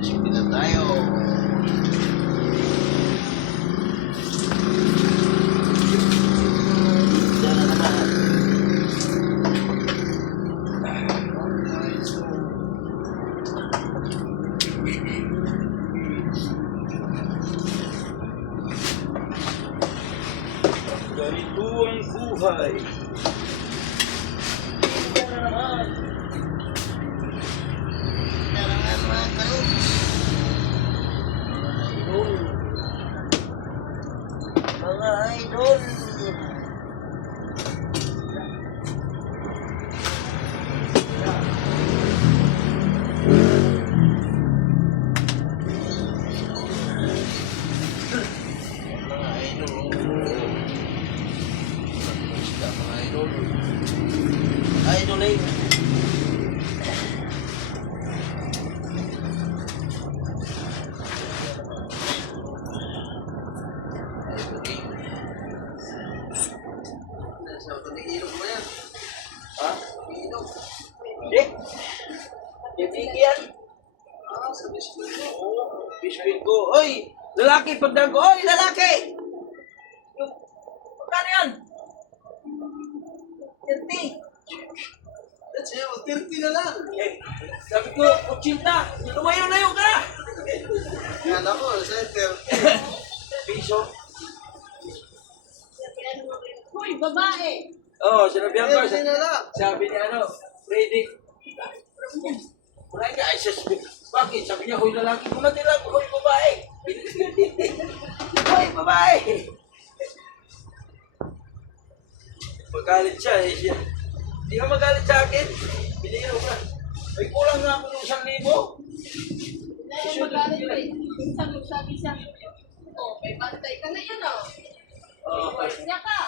Sige na tayo. Diyan na naman. Ganito ang buhay. Diyan na naman. Tarangan mga kalog. Mga idol. Mga idol. Basta mga idol. Idol eh. Ilog mo yan. Ha? Ilog. Eh? Ibigyan. Sa biskuit mo. Oo, biskuit ko. Oy! Lalaki, pagdang ko. Oy, lalaki! Yung, magkano yan? 30. That's it. 30 na lang. Eh, sabi ko, 80. Lumayo na yun ka! Kala ko, center. Piso. Hoy, babae! Oo, sinabihan ko. 30 na lang. Sabi niya ano, Freddy. Wala ka, ay sus. Bakit? Sabi niya, hoy lalaki ko na lang, hoy babae. Hoy babae. Magalit siya eh. Siya. Hindi ka magalit sa akin. Binigyan ko na. May kulang na ako ng 1,000. Dahil magalit pa sabi siya, oh, may bantay ka na yan, oh. Iwas niya ka.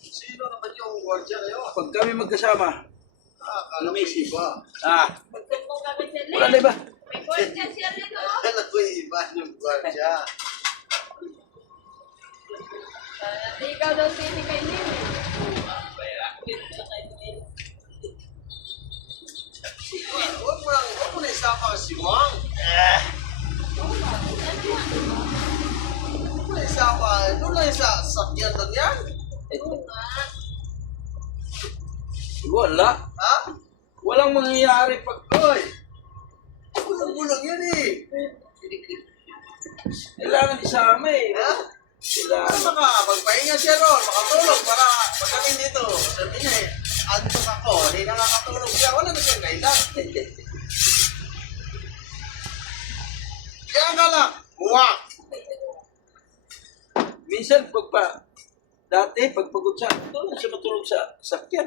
Sino naman yung gwardiya ngayon? Pag kami magkasama, Kala ko yung iba. Magtumpong kami siya, wala na iba. May kwartya siya dito, oh. Kala ko yung iba yung gwardiya. Di ikaw daw sini kay Lili. Huwag mo na isama si Wang. Huwag mo na isama. Doon lang sa sakyan lang yan. Wala. Ha? Walang mangyayari pag... Hoy! Bulong yan eh. Kailangan isama eh. Ha? Kailangan. Magpahinga siya ron, makatulog para pagdating dito. Sabi niya eh, antok ako, hindi nakakatulog siya, wala na siyang kailan. Kaya nga lang, buwak. Minsan pagpa... Dati, pagpagod siya, doon lang siya matulog sa sakyan.